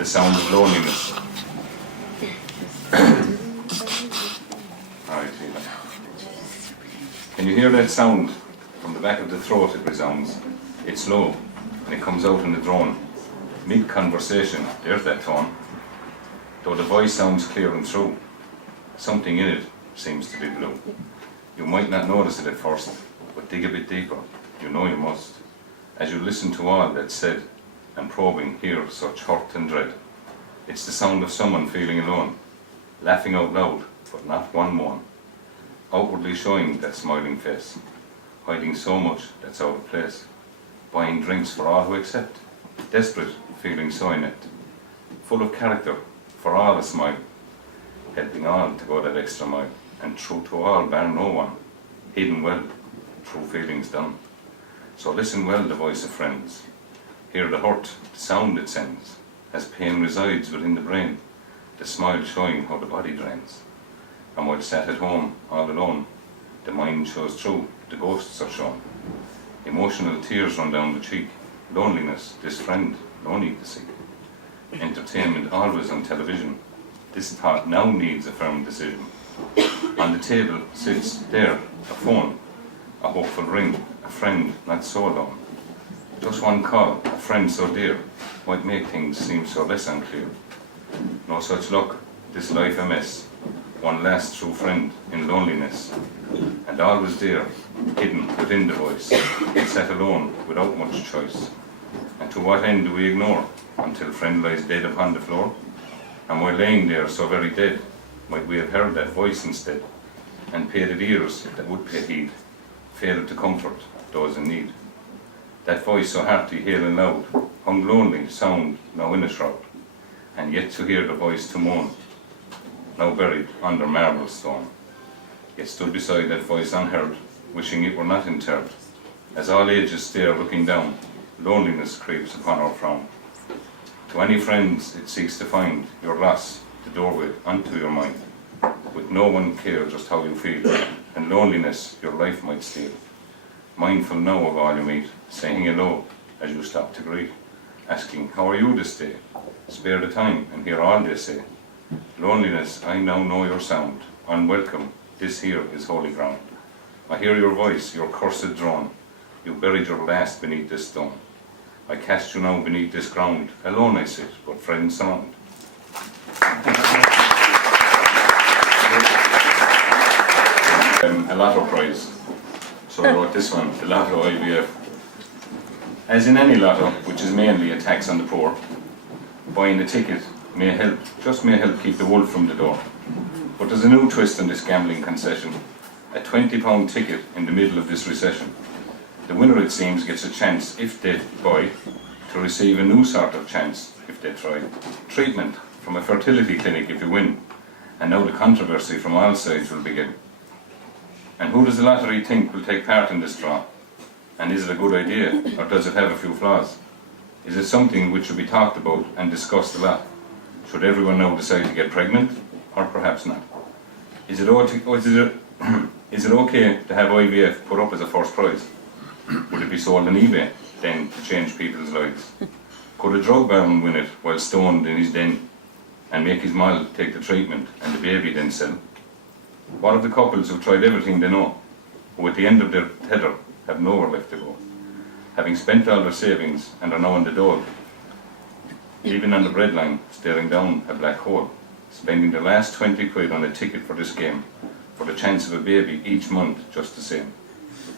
the sound of loneliness. Alright, Shelia. Can you hear that sound? From the back of the throat it resounds. It's low, and it comes out in a drone. Mid-conversation, there's that tone. Though the voice sounds clear and true, something in it seems to be blue. You might not notice it at first, but dig a bit deeper, you know you must. As you listen to all that's said, and probing hear such hurt and dread. It's the sound of someone feeling alone, laughing out loud, but not one moan. Outwardly showing that smiling face, hiding so much that's out of place. Buying drinks for all who accept, desperate, feeling so inept. Full of character, for all a smile, helping all to go that extra mile, and true to all bar no one, hidden well, true feelings done. So listen well the voice of friends, hear the hurt, the sound it sends, as pain resides within the brain, the smile showing how the body drains. And while sat at home, all alone, the mind shows true, the ghosts are shown. Emotional tears run down the cheek, loneliness, this friend, no need to seek. Entertainment always on television, this thought now needs a firm decision. On the table sits there, a phone, a hopeful ring, a friend not so alone. Just one call, a friend so dear, might make things seem so less unclear. No such luck, this life a mess, one last true friend in loneliness. And always there, hidden within the voice, sat alone without much choice. And to what end do we ignore, until friend lies dead upon the floor? And while laying there so very dead, might we have heard that voice instead, and paid it ears that would pay heed, failed to comfort those in need. That voice so hearty, hale and loud, hung lonely, sound, now in a shroud, and yet to hear the voice to moan, now buried under marble stone. Yet stood beside that voice unheard, wishing it were not interred. As all ages stare looking down, loneliness creeps upon our frown. To any friends it seeks to find your loss, the doorway unto your mind. With no one care just how you feel, and loneliness your life might steal. Mindful now of all you meet, saying hello as you stop to greet, asking how are you this day? Spare the time and hear all they say. Loneliness, I now know your sound. Unwelcome, this here is holy ground. I hear your voice, your cursed drone. You buried your last beneath this stone. I cast you now beneath this ground. Alone I sit, but friends surround. A lotto prize. So I wrote this one, the Lotto IVF. As in any lotto, which is mainly a tax on the poor, buying a ticket may help, just may help keep the wolf from the door. But there's a new twist in this gambling concession. A £20 ticket in the middle of this recession. The winner, it seems, gets a chance, if they buy, to receive a new sort of chance, if they try. Treatment from a fertility clinic if you win. And now the controversy from all sides will begin. And who does the lottery think will take part in this draw? And is it a good idea, or does it have a few flaws? Is it something which should be talked about and discussed a lot? Should everyone now decide to get pregnant, or perhaps not? Is it okay to have IVF put up as a first prize? Would it be sold on eBay, then, to change people's lives? Could a drug baron win it while stoned in his den, and make his mall take the treatment and the baby then sell? What of the couples who've tried everything they know, who at the end of their tether have nowhere left to go, having spent all their savings and are now on the dole, even on the breadline, staring down a black hole, spending the last 20 quid on a ticket for this game, for the chance of a baby each month just the same.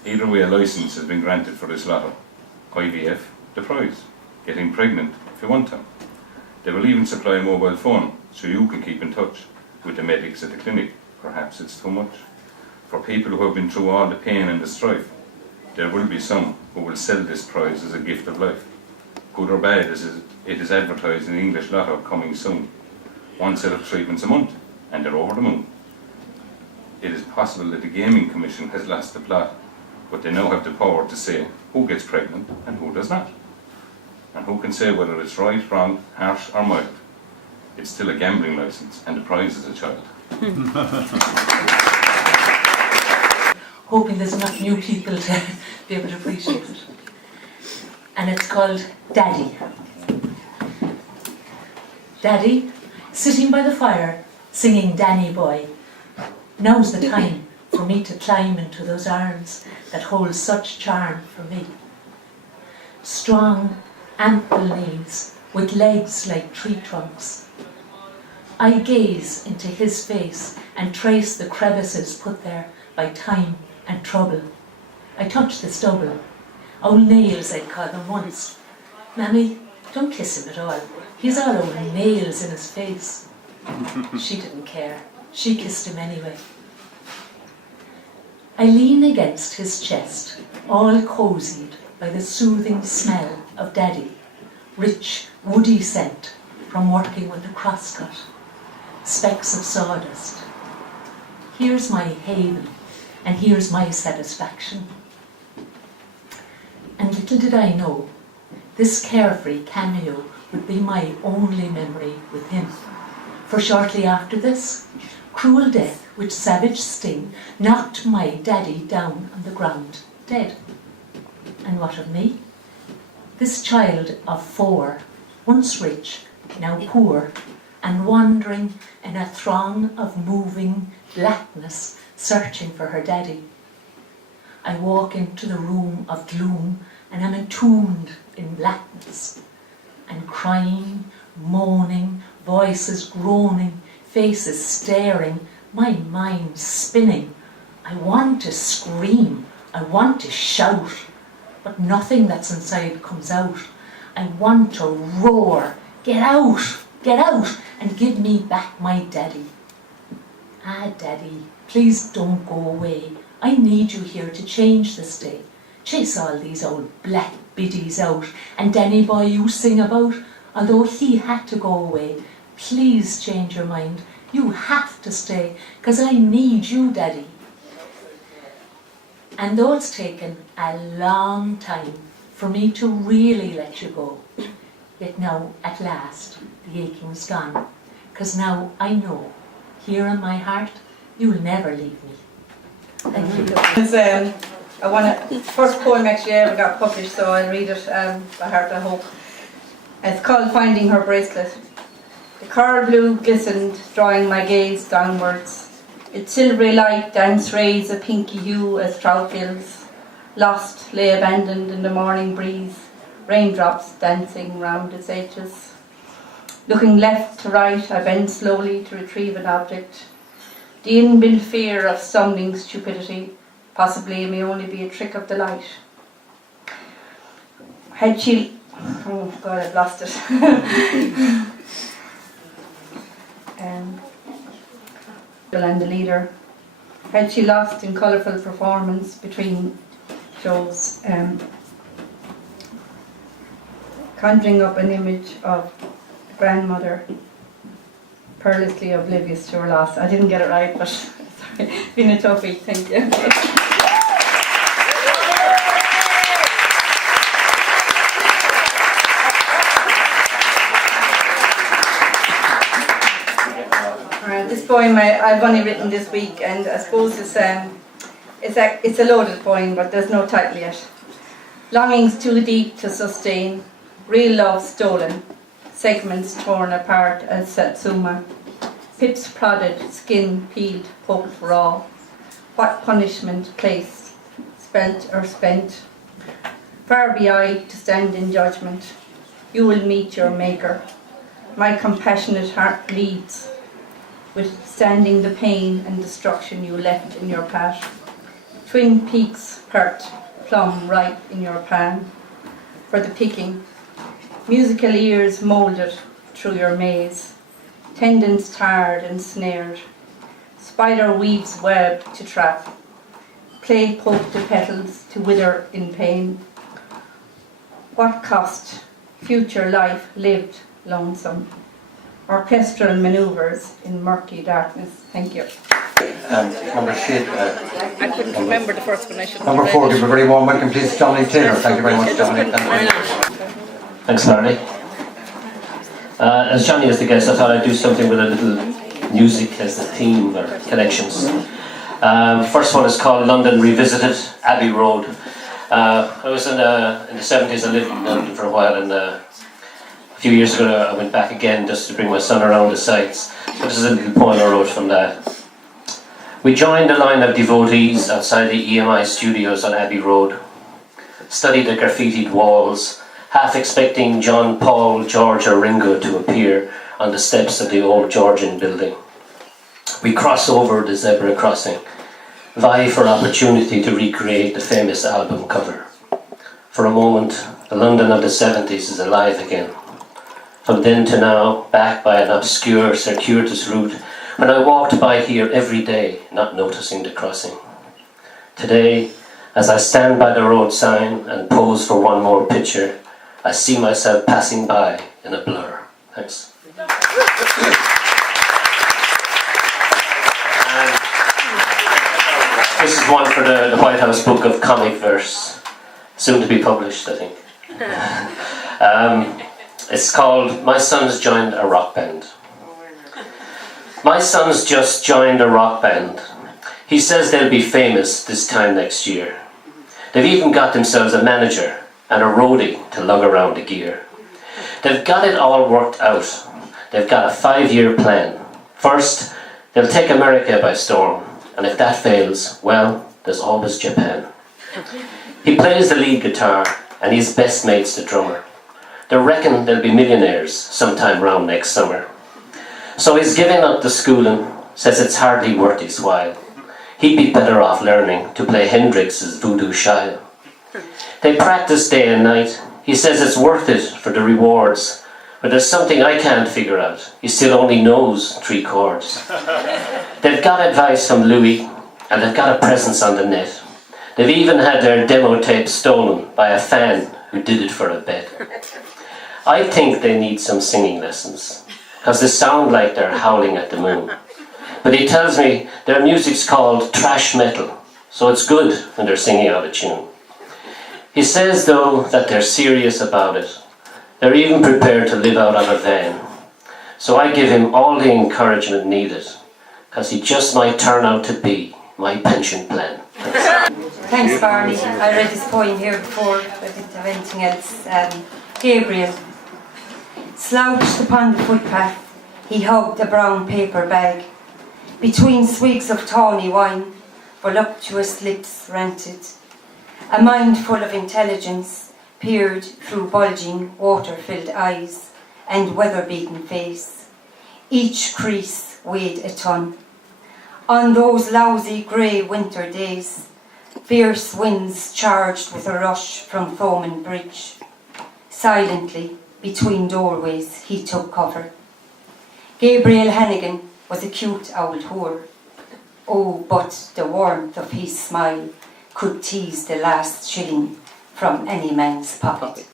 Either way, a license has been granted for this lotto. IVF, the prize, getting pregnant if you want to. They will even supply a mobile phone so you can keep in touch with the medics at the clinic. Perhaps it's too much. For people who have been through all the pain and the strife, there will be some who will sell this prize as a gift of life. Good or bad, as it is advertised in English Lotto coming soon. One set of treatments a month, and they're over the moon. It is possible that the Gaming Commission has lost the plot, but they now have the power to say who gets pregnant and who does not. And who can say whether it's right, wrong, harsh or mild. It's still a gambling license, and the prize is a child. Hoping there's enough new people to be able to appreciate it. And it's called Daddy. Daddy, sitting by the fire, singing Danny Boy. Now's the time for me to climb into those arms that hold such charm for me. Strong, ample knees with legs like tree trunks. I gaze into his face and trace the crevices put there by time and trouble. I touch the stubble, old nails I'd call them once. Mammy, don't kiss him at all. He's all old nails in his face. She didn't care. She kissed him anyway. I lean against his chest, all cozied by the soothing smell of Daddy, rich, woody scent from working with the crosscut, specks of sawdust. Here's my haven, and here's my satisfaction. And little did I know, this carefree cameo would be my only memory with him. For shortly after this, cruel death with savage sting knocked my Daddy down on the ground, dead. And what of me? This child of 4, once rich, now poor, and wandering in a throng of moving blackness, searching for her Daddy. I walk into the room of gloom and am entombed in blackness, and crying, moaning, voices groaning, faces staring, my mind spinning. I want to scream, I want to shout, but nothing that's inside comes out. I want to roar, get out, and give me back my Daddy. Ah, Daddy, please don't go away. I need you here to change this day. Chase all these old black biddies out, and Danny Boy you sing about, although he had to go away. Please change your mind. You have to stay, 'cause I need you, Daddy. And though it's taken a long time for me to really let you go, yet now, at last, the aching's gone, 'cause now I know, here in my heart, you'll never leave me. Thank you. First poem actually ever got published, so I'll read it by heart, I hope. It's called Finding Her Bracelet. The coral blue glistened, drawing my gaze downwards. Its silvery light danced rays a pinky hue as trout gills. Lost, lay abandoned in the morning breeze, raindrops dancing round its edges. Looking left to right, I bent slowly to retrieve an object. The inbuilt fear of stumbling stupidity, possibly it may only be a trick of the light. Had she... Oh God, I've lost it. And the leader. Had she lost in colourful performance between shows, conjuring up an image of grandmother, perilously oblivious to her loss. I didn't get it right, but sorry, it's been a tough week, thank you. This poem I've only written this week, and I suppose it's a loaded poem, but there's no title yet. Longings too deep to sustain, real love stolen, segments torn apart as Satsuma, pips prodded, skin peeled, poked raw. What punishment placed, spelt or spent? Far be I to stand in judgment. You will meet your maker. My compassionate heart bleeds, withstanding the pain and destruction you left in your path. Twin peaks hurt, plum ripe in your pan, for the picking. Musical ears moulded through your maze, tendons tarred and snared. Spider weaves web to trap, clay poked the petals to wither in pain. What cost? Future life lived lonesome. Orchestral manoeuvres in murky darkness. Thank you. Number 6. I couldn't remember the first one. I should Number 4, give a very warm welcome, please, Dominic Taylor. Thank you very much, Dominic. Thanks, Larry. As Johnny is the guest, I thought I'd do something with a little music as the theme or connections. First one is called London Revisited, Abbey Road. I was in the 70s, I lived in London for a while, and a few years ago I went back again just to bring my son around the sites. So this is a little poem I wrote from that. We joined a line of devotees outside the EMI studios on Abbey Road, studied the graffitied walls, half expecting John, Paul, George or Ringo to appear on the steps of the old Georgian building. We cross over the zebra crossing, vie for opportunity to recreate the famous album cover. For a moment, the London of the 70s is alive again. From then to now, back by an obscure, circuitous route, when I walked by here every day, not noticing the crossing. Today, as I stand by the road sign and pose for one more picture, I see myself passing by in a blur. Thanks. And this is one for the Whitehouse book of comic verse, soon to be published, I think. It's called My Son's Joined a Rock Band. My son's just joined a rock band. He says they'll be famous this time next year. They've even got themselves a manager and a roadie to lug around the gear. They've got it all worked out. They've got a 5-year plan. First, they'll take America by storm, and if that fails, well, there's always Japan. He plays the lead guitar, and his best mate's the drummer. They reckon they'll be millionaires sometime round next summer. So he's giving up the schooling, says it's hardly worth his while. He'd be better off learning to play Hendrix's Voodoo Shile. They practice day and night. He says it's worth it for the rewards, but there's something I can't figure out. He still only knows 3 chords. They've got advice from Louis, and they've got a presence on the net. They've even had their demo tape stolen by a fan who did it for a bet. I think they need some singing lessons, because they sound like they're howling at the moon. But he tells me their music's called trash metal, so it's good when they're singing out of tune. He says, though, that they're serious about it. They're even prepared to live out on a van. So I give him all the encouragement needed, because he just might turn out to be my pension plan. Thanks, Barney. I read this poem here before, but I didn't have anything else. Gabriel. Slouched upon the footpath, he hugged a brown paper bag. Between swigs of tawny wine, voluptuous lips ranted. A mind full of intelligence peered through bulging, water-filled eyes and weather-beaten face. Each crease weighed a ton. On those lousy grey winter days, fierce winds charged with a rush from Thomond Bridge. Silently, between doorways, he took cover. Gabriel Hannigan was a cute old whore. Oh, but the warmth of his smile could tease the last shilling from any man's pocket.